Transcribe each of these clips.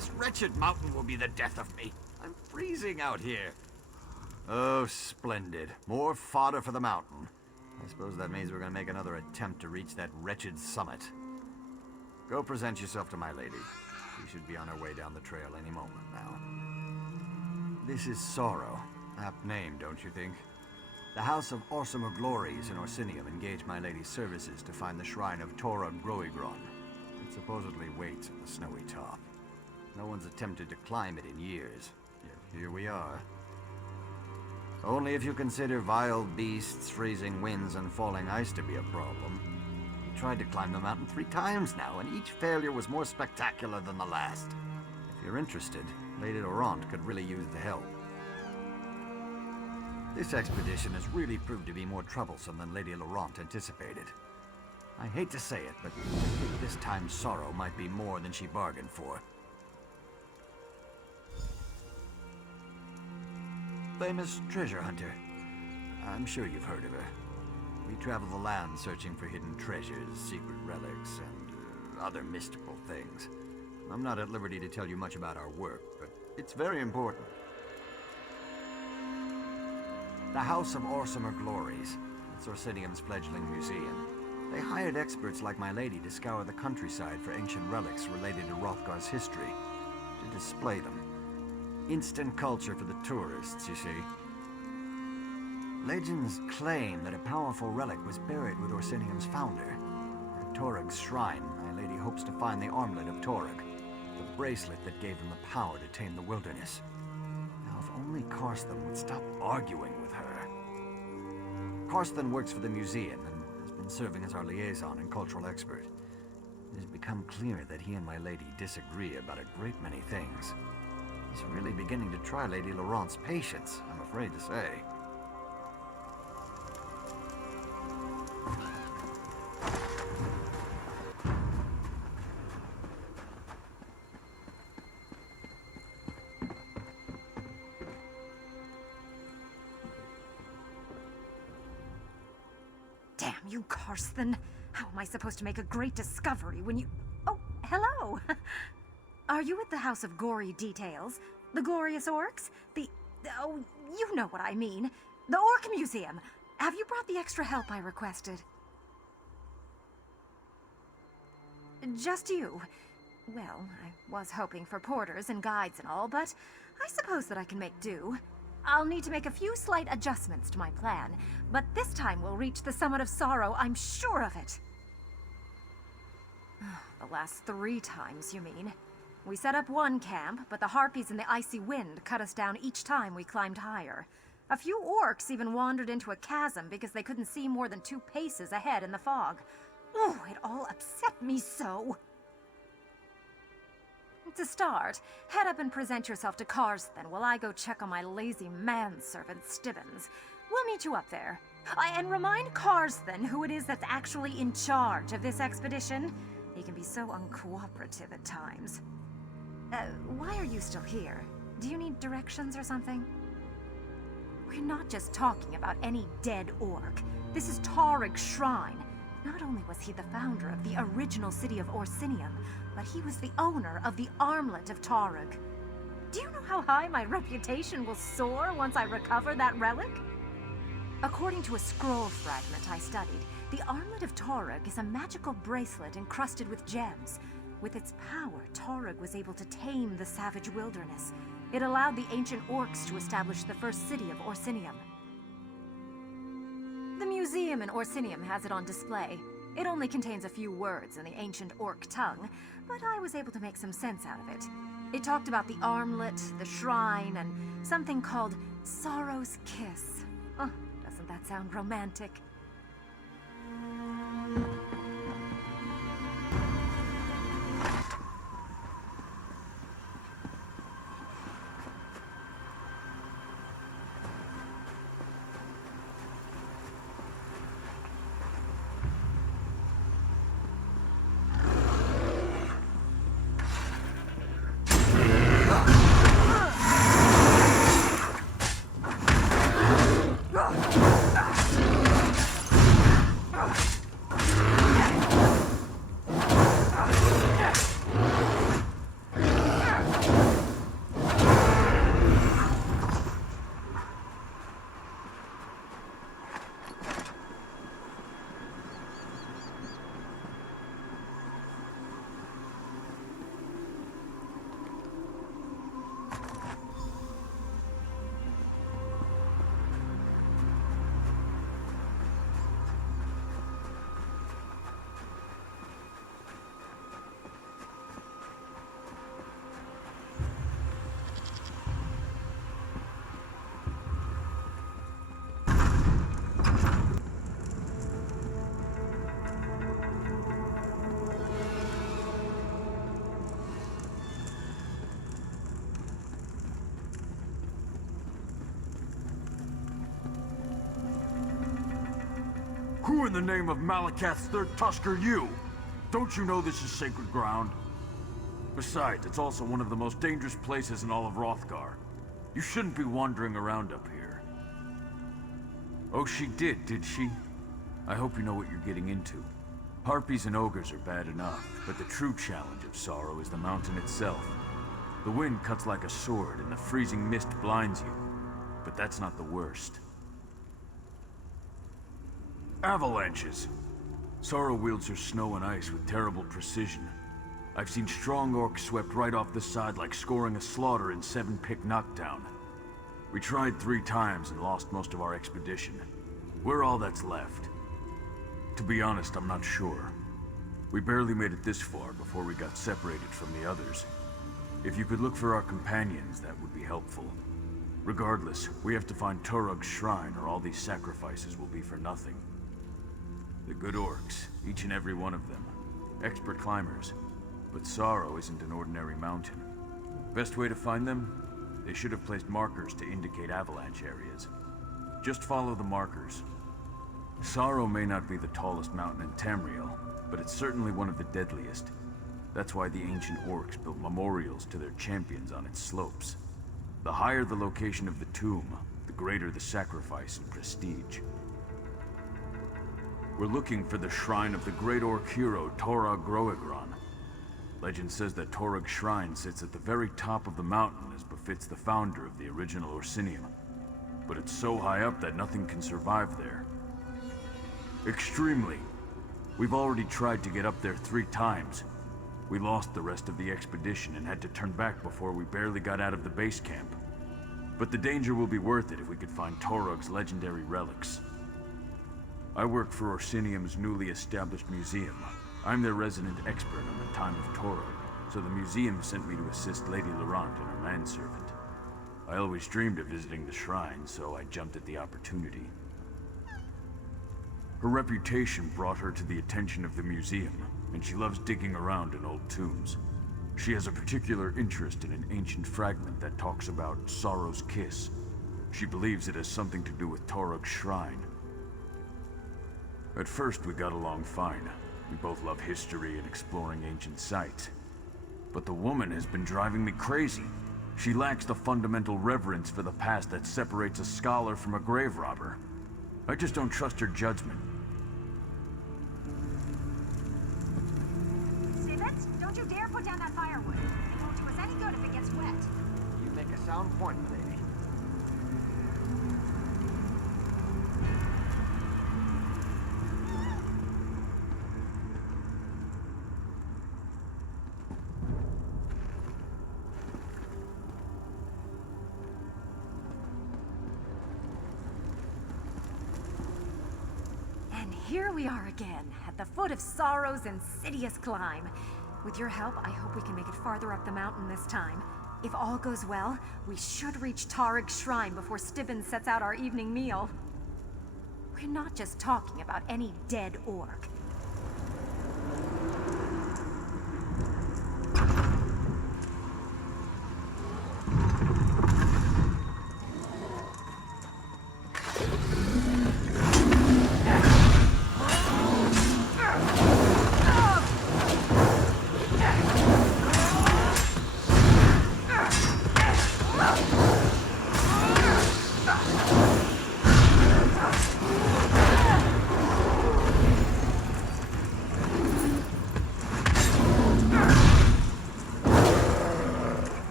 This wretched mountain will be the death of me. I'm freezing out here. Oh, splendid. More fodder for the mountain. I suppose that means we're going to make another attempt to reach that wretched summit. Go present yourself to my lady. She should be on her way down the trail any moment now. This is Sorrow. Apt name, don't you think? The House of Orsimer Glories in Orsinium engaged my lady's services to find the shrine of Torog Groigron. It supposedly waits at the snowy top. No one's attempted to climb it in years, yet here we are. Only if you consider vile beasts, freezing winds, and falling ice to be a problem. We tried to climb the mountain 3 times now, and each failure was more spectacular than the last. If you're interested, Lady Laurent could really use the help. This expedition has really proved to be more troublesome than Lady Laurent anticipated. I hate to say it, but I think this time Sorrow might be more than she bargained for. Famous treasure hunter. I'm sure you've heard of her. We travel the land searching for hidden treasures, secret relics, and other mystical things. I'm not at liberty to tell you much about our work, but it's very important. The House of Orsimer Glories. It's Orsinium's fledgling museum. They hired experts like my lady to scour the countryside for ancient relics related to Hrothgar's history, to display them. Instant culture for the tourists, you see. Legends claim that a powerful relic was buried with Orsinium's founder. At Torog's shrine, my lady hopes to find the armlet of Torog, the bracelet that gave him the power to tame the wilderness. Now, if only Karsten would stop arguing with her. Karsten works for the museum and has been serving as our liaison and cultural expert. It has become clear that he and my lady disagree about a great many things. He's really beginning to try Lady Laurent's patience, I'm afraid to say. Damn you, Karsten. How am I supposed to make a great discovery when you... Oh, hello! Are you at the House of Gory Details? The Glorious Orcs? Oh, you know what I mean. The Orc Museum. Have you brought the extra help I requested? Just you. Well, I was hoping for porters and guides and all, but I suppose that I can make do. I'll need to make a few slight adjustments to my plan, but this time we'll reach the Summit of Sorrow, I'm sure of it. The last 3 times, you mean? We set up one camp, but the harpies and the icy wind cut us down each time we climbed higher. A few orcs even wandered into a chasm because they couldn't see more than 2 paces ahead in the fog. Oh, it all upset me so. To start, head up and present yourself to Karsten while I go check on my lazy manservant Stibbons. We'll meet you up there. And remind Karsten who it is that's actually in charge of this expedition. He can be so uncooperative at times. Why are you still here? Do you need directions or something? We're not just talking about any dead orc. This is Torog's shrine. Not only was he the founder of the original city of Orsinium, but he was the owner of the armlet of Torog. Do you know how high my reputation will soar once I recover that relic? According to a scroll fragment I studied, the armlet of Torog is a magical bracelet encrusted with gems. With its power, Torog was able to tame the savage wilderness. It allowed the ancient orcs to establish the first city of Orsinium. The museum in Orsinium has it on display. It only contains a few words in the ancient orc tongue, but I was able to make some sense out of it. It talked about the armlet, the shrine, and something called Sorrow's Kiss. Oh, doesn't that sound romantic? Who in the name of Malakath's Third Tusk are you? Don't you know this is sacred ground? Besides, it's also one of the most dangerous places in all of Hrothgar. You shouldn't be wandering around up here. Oh, she did she? I hope you know what you're getting into. Harpies and ogres are bad enough, but the true challenge of Sorrow is the mountain itself. The wind cuts like a sword, and the freezing mist blinds you. But that's not the worst. Avalanches! Sorrow wields her snow and ice with terrible precision. I've seen strong orcs swept right off the side like scoring a slaughter in 7-pick knockdown. We tried 3 times and lost most of our expedition. We're all that's left. To be honest, I'm not sure. We barely made it this far before we got separated from the others. If you could look for our companions, that would be helpful. Regardless, we have to find Torug's shrine or all these sacrifices will be for nothing. The good orcs, each and every one of them. Expert climbers. But Sorrow isn't an ordinary mountain. Best way to find them? They should have placed markers to indicate avalanche areas. Just follow the markers. Sorrow may not be the tallest mountain in Tamriel, but it's certainly one of the deadliest. That's why the ancient orcs built memorials to their champions on its slopes. The higher the location of the tomb, the greater the sacrifice and prestige. We're looking for the shrine of the great orc hero Torug Groegron. Legend says that Torug's shrine sits at the very top of the mountain as befits the founder of the original Orsinium. But it's so high up that nothing can survive there. Extremely. We've already tried to get up there 3 times. We lost the rest of the expedition and had to turn back before we barely got out of the base camp. But the danger will be worth it if we could find Torug's legendary relics. I work for Orsinium's newly established museum. I'm their resident expert on the time of Torug, so the museum sent me to assist Lady Laurent and her manservant. I always dreamed of visiting the shrine, so I jumped at the opportunity. Her reputation brought her to the attention of the museum, and she loves digging around in old tombs. She has a particular interest in an ancient fragment that talks about Sorrow's kiss. She believes it has something to do with Torug's shrine. At first, we got along fine. We both love history and exploring ancient sites. But the woman has been driving me crazy. She lacks the fundamental reverence for the past that separates a scholar from a grave robber. I just don't trust her judgment. Sibbons, don't you dare put down that firewood. It won't do us any good if it gets wet. You make a sound point, lady. Here we are again, at the foot of Sorrow's insidious climb. With your help, I hope we can make it farther up the mountain this time. If all goes well, we should reach Torug's shrine before Stibbons sets out our evening meal. We're not just talking about any dead orc.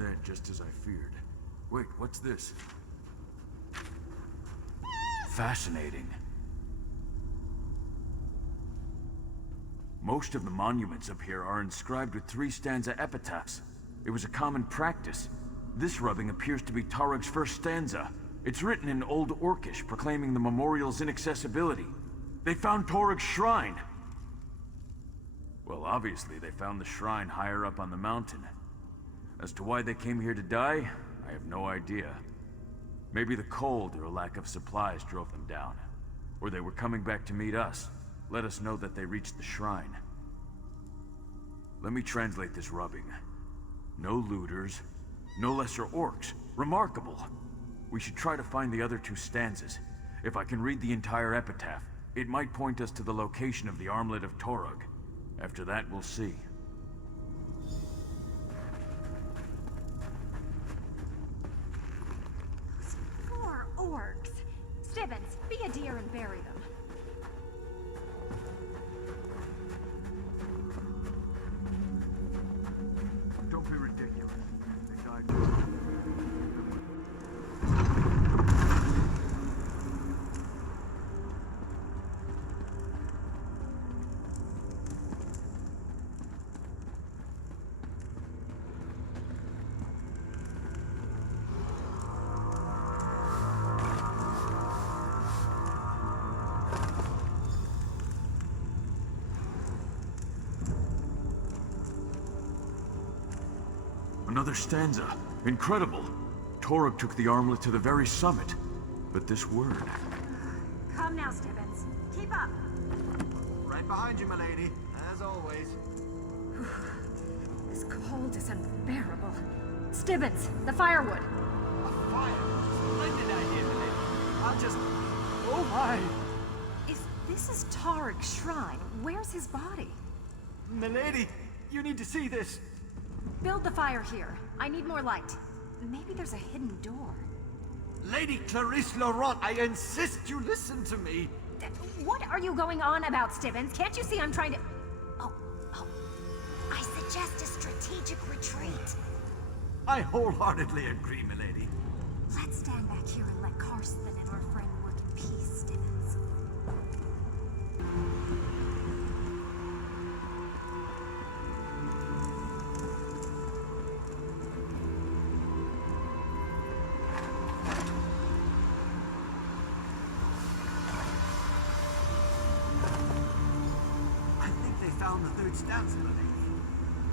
dead, just as I feared. Wait, what's this? Fascinating. Most of the monuments up here are inscribed with 3-stanza epitaphs. It was a common practice. This rubbing appears to be Tarug's first stanza. It's written in Old Orcish, proclaiming the memorial's inaccessibility. They found Torug's shrine! Well, obviously they found the shrine higher up on the mountain. As to why they came here to die, I have no idea. Maybe the cold or a lack of supplies drove them down. Or they were coming back to meet us. Let us know that they reached the shrine. Let me translate this rubbing. No looters, no lesser orcs. Remarkable. We should try to find the other 2 stanzas. If I can read the entire epitaph, it might point us to the location of the Armlet of Torug. After that, we'll see. 4 orcs. Stibbons, be a dear and bury them. Don't be ridiculous. They died. Another stanza. Incredible. Torug took the armlet to the very summit. But this word... Come now, Stibbons. Keep up. Right behind you, milady, as always. This cold is unbearable. Stibbons, the firewood. A fire! Splendid idea, milady. I'll just... Oh my! If this is Tarug's shrine, where's his body? Milady, you need to see this. Build the fire here. I need more light. Maybe there's a hidden door. Lady Clarice Laurent, I insist you listen to me. What are you going on about, Stibbons? Can't you see I'm trying to... Oh. I suggest a strategic retreat. I wholeheartedly agree, milady. Let's stand back here and let Karsten and our friend work in peace, Stibbons. Found the 3rd stanza, milady.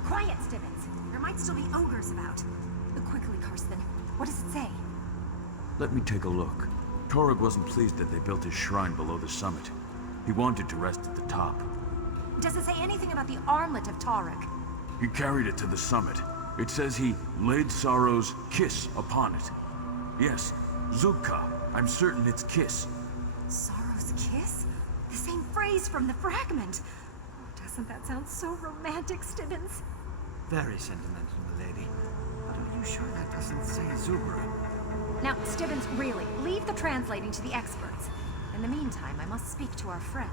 Quiet, Stibbons. There might still be ogres about. Quickly, Karsten. What does it say? Let me take a look. Torug wasn't pleased that they built his shrine below the summit. He wanted to rest at the top. Does it say anything about the armlet of Tarug? He carried it to the summit. It says he laid Sorrow's kiss upon it. Yes, Zubka. I'm certain it's kiss. Sorrow's kiss? The same phrase from the fragment. Doesn't that sound so romantic, Stibbons? Very sentimental, milady. But are you sure that doesn't say Zubra? Now, Stibbons, really, leave the translating to the experts. In the meantime, I must speak to our friend.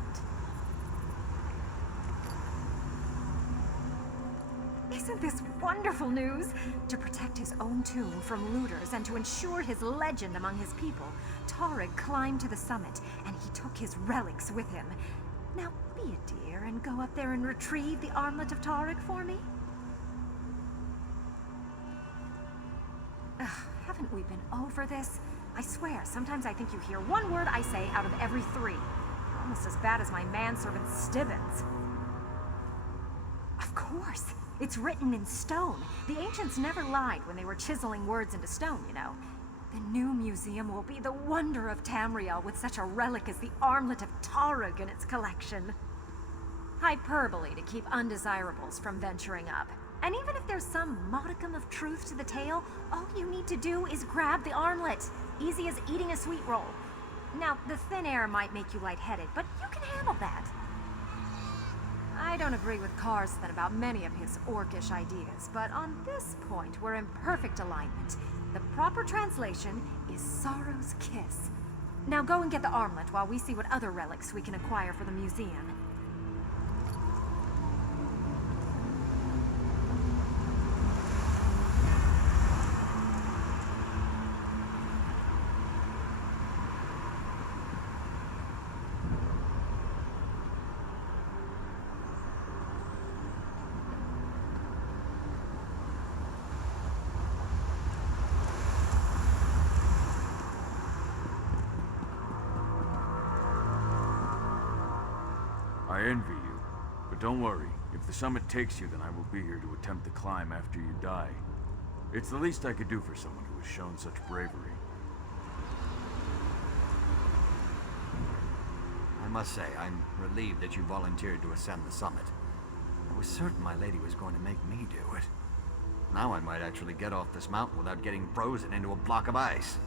Isn't this wonderful news? To protect his own tomb from looters and to ensure his legend among his people, Tarug climbed to the summit, and he took his relics with him. Now, be a dear and go up there and retrieve the armlet of Tarug for me. Ugh, haven't we been over this? I swear, sometimes I think you hear one word I say out of every 3. You're almost as bad as my manservant Stibbons. Of course. It's written in stone. The ancients never lied when they were chiseling words into stone, you know. The new museum will be the wonder of Tamriel with such a relic as the armlet of Tarug in its collection. Hyperbole to keep undesirables from venturing up. And even if there's some modicum of truth to the tale, all you need to do is grab the armlet. Easy as eating a sweet roll. Now, the thin air might make you lightheaded, but you can handle that. I don't agree with Karsten about many of his orcish ideas, but on this point, we're in perfect alignment. The proper translation is Sorrow's Kiss. Now go and get the armlet while we see what other relics we can acquire for the museum. I envy you. But don't worry, if the summit takes you, then I will be here to attempt the climb after you die. It's the least I could do for someone who has shown such bravery. I must say, I'm relieved that you volunteered to ascend the summit. I was certain my lady was going to make me do it. Now I might actually get off this mountain without getting frozen into a block of ice.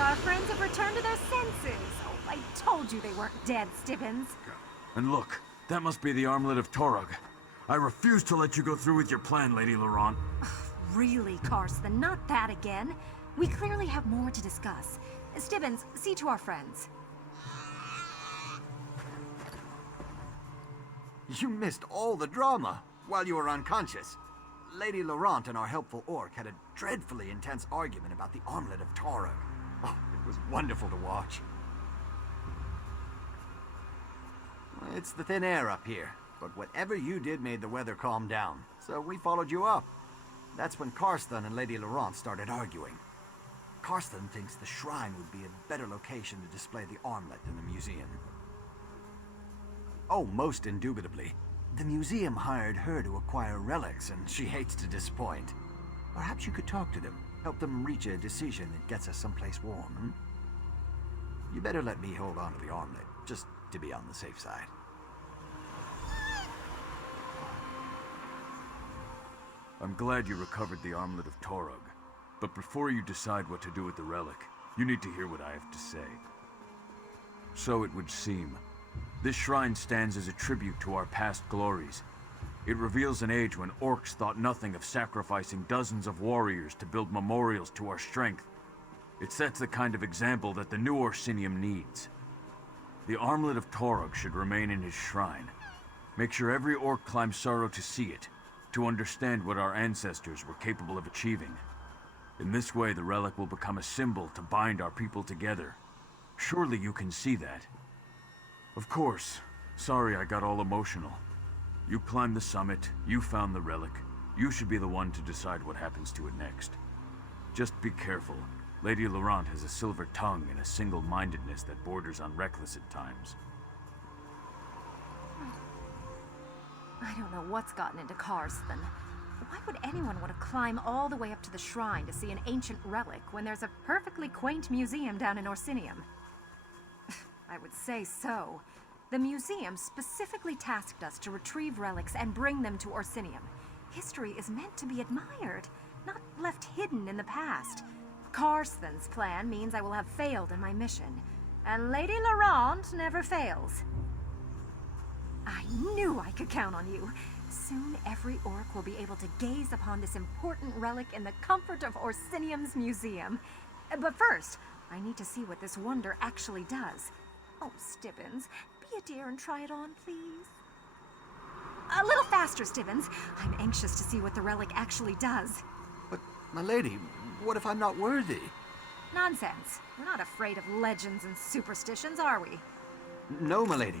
Our friends have returned to their senses. Oh, I told you they weren't dead, Stibbins. And look, that must be the armlet of Torog. I refuse to let you go through with your plan, Lady Laurent. Really, Karsten, not that again. We clearly have more to discuss. Stibbins, see to our friends. You missed all the drama while you were unconscious. Lady Laurent and our helpful orc had a dreadfully intense argument about the armlet of Torog. Oh, it was wonderful to watch. It's the thin air up here, but whatever you did made the weather calm down, so we followed you up. That's when Karsten and Lady Laurent started arguing. Karsten thinks the shrine would be a better location to display the armlet than the museum. Oh, most indubitably. The museum hired her to acquire relics, and she hates to disappoint. Perhaps you could talk to them, help them reach a decision that gets us someplace warm, hmm? You better let me hold on to the armlet, just to be on the safe side. I'm glad you recovered the armlet of Torog. But before you decide what to do with the relic, you need to hear what I have to say. So it would seem. This shrine stands as a tribute to our past glories. It reveals an age when orcs thought nothing of sacrificing dozens of warriors to build memorials to our strength. It sets the kind of example that the new Orsinium needs. The armlet of Torog should remain in his shrine. Make sure every orc climbs Sorrow to see it, to understand what our ancestors were capable of achieving. In this way, the relic will become a symbol to bind our people together. Surely you can see that. Of course. Sorry I got all emotional. You climbed the summit, you found the relic. You should be the one to decide what happens to it next. Just be careful. Lady Laurent has a silver tongue and a single-mindedness that borders on reckless at times. I don't know what's gotten into Karsten. Why would anyone want to climb all the way up to the shrine to see an ancient relic when there's a perfectly quaint museum down in Orsinium? I would say so. The museum specifically tasked us to retrieve relics and bring them to Orsinium. History is meant to be admired, not left hidden in the past. Karsten's plan means I will have failed in my mission, and Lady Laurent never fails. I knew I could count on you. Soon every orc will be able to gaze upon this important relic in the comfort of Orsinium's museum. But first, I need to see what this wonder actually does. Oh, Stibbins, be a dear and try it on, please. A little faster, Stibbins. I'm anxious to see what the relic actually does. But, my lady, what if I'm not worthy? Nonsense. We're not afraid of legends and superstitions, are we? No, my lady.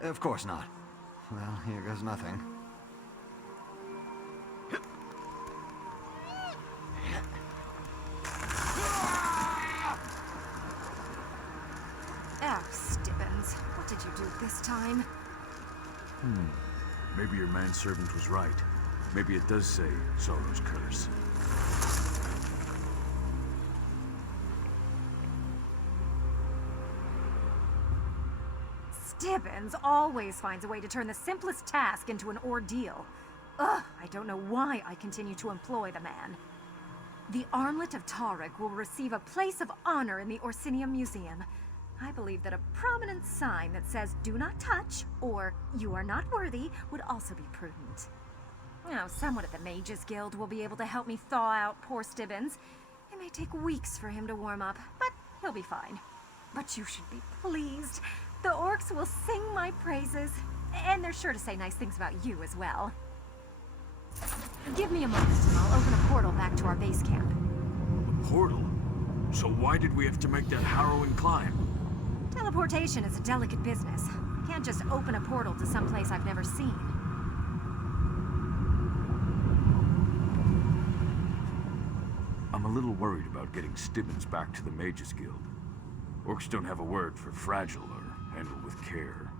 Of course not. Well, here goes nothing. Oh, Stibbins, what did you do this time? Maybe your manservant was right. Maybe it does say Sorrow's curse. Stibbins always finds a way to turn the simplest task into an ordeal. Ugh, I don't know why I continue to employ the man. The Armlet of Taurig will receive a place of honor in the Orsinium Museum. I believe that a prominent sign that says, "Do not touch," or "You are not worthy," would also be prudent. Now, someone at the Mages Guild will be able to help me thaw out poor Stibbins. It may take weeks for him to warm up, but he'll be fine. But you should be pleased. The orcs will sing my praises, and they're sure to say nice things about you as well. Give me a moment, and I'll open a portal back to our base camp. A portal? So why did we have to make that harrowing climb? Teleportation is a delicate business. I can't just open a portal to some place I've never seen. I'm a little worried about getting Stibbins back to the Mages Guild. Orcs don't have a word for fragile or handled with care.